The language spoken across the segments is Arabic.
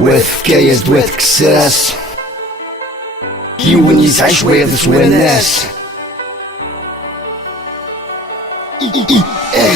وفكاية دوات كساس كيون يسعى شوية تسوى الناس.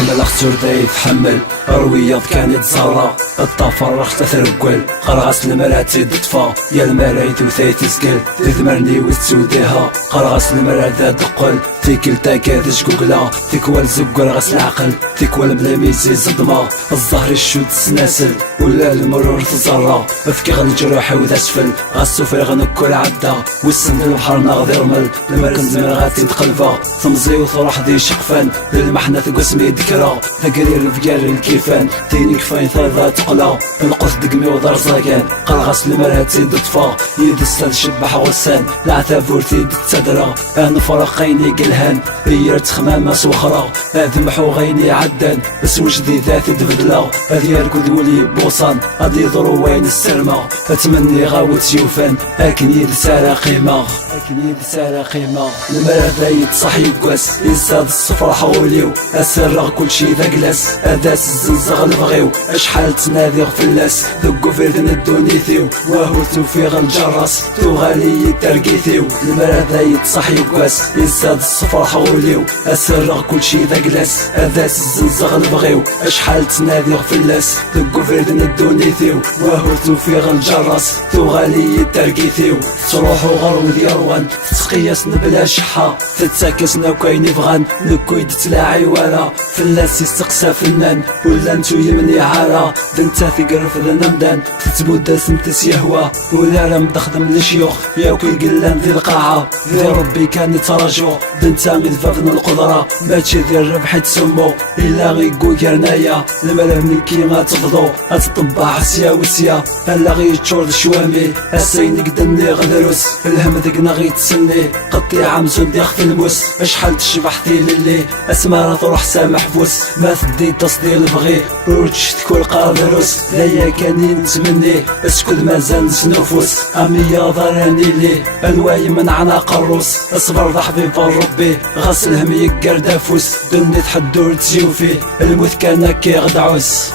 ملا خسر دا يتحمل روياض كانت زهرة الطفر تثرقل قرغس المرا تدطفى يا المرا يثوثي تسقل تثمرني وتسوديها قرغس المرا دا دقل تيكل تاكاد جوجلا تكوال زقر غس العقل تكوال بلا ميزي صدمة الظهر الشود سناسل ولا المرور تزرى افكي الجروح وذا اسفل غسو فرغ نكل عدا والسن البحر ناغذي رمل المركز مرغاتي تقلبا تمزي وثروح دي شقفان للمحنة قسمي ذكرى تقرير فقار الكيفان تينيك فاين ثاثا تقلا القص دقمي ودار زاكان قرغس المراتي دطفا يدستاد شبح غسان العتاب ورتيد تدرى انا فرقيني قلهان هي تخمامة سوخرى هذا محو غيني عدان بس وجدي ذاتي تبدلا هذا يركض ولي بوصان غادي يضرو وين السلمى اتمني غاوت يوفان لكن يد سارة قيمة المرا ذايد صح يقواس يزاد الصفر حوليو اسرغ كل شي ذا قلاس اداس الزنزغ البغيو اشحال تنادي غفلاس ذقو في ذن الدونيثيو وهو توفيغ الجراس تو غالي ترقيثيو المرا ذايد صح يقواس يزاد الصفر حوليو اسرغ كل شي ذا قلاس اداس الزنزغ البغيو اشحال تنادي غفلاس ذقو في ذن الدونيثيو وهو توفيغ الجراس تو غالي ترقيثيو تروحو غرو ديروان تسقياس نبلا شحا تتساكس ناوكاين يبغان نكويد تلاعي ولا فلاس يستقسى فنان ولا نتو يمني عارة دنتا تقرف ذا نمدان تتبودا سمتس يهوى ولا رم تخدم لشيوخ ياوكي قلان ذي القاعة ذي ربي كان يترجو دنتا مذفافن القدرة ماشي ذي الربح تسمو إلا غيقو كرنايا الملامني كيما تفضو أتطبع سيا وسيا هلا غيتشورد شوامي السين قدني غدروس الهم ذقنا غيتسني قطيعة مسود يخفي الموس اشحال تشبحتي للي اسمارة تروح سامح فوس ما تدي تصدير البغي روتش تكون قادروس ليا كاني نتمني اسكد مازال نسنفوس امية ضراني لي الواي من عناق الروس اصبر ضح حبيب ربي غسل هم يقر دافوس دني تحدور تزيوفي الموت كان كي غدعوس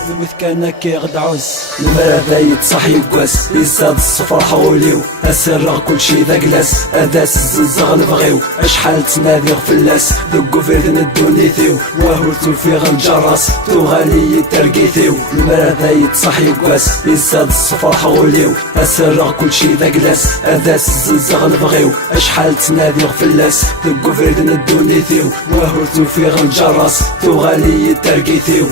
المرا ذايد صح يقواس يزاد الصفر حوليو اسرغ كل شي ذا قلاس اداس الزنزغ البغيو اشحال تنادي غفلاس ذقو في ذن الدونيثيو وهو توفيغ الجراس تو غالي ترقيثيو المرا ذايد صح يقواس يزاد الصفر حوليو اسرغ كل شي ذا قلاس اداس الزنزغ البغيو اشحال تنادي غفلاس ذقو في ذن الدونيثيو وهو توفيغ الجراس تو غالي ترقيثيو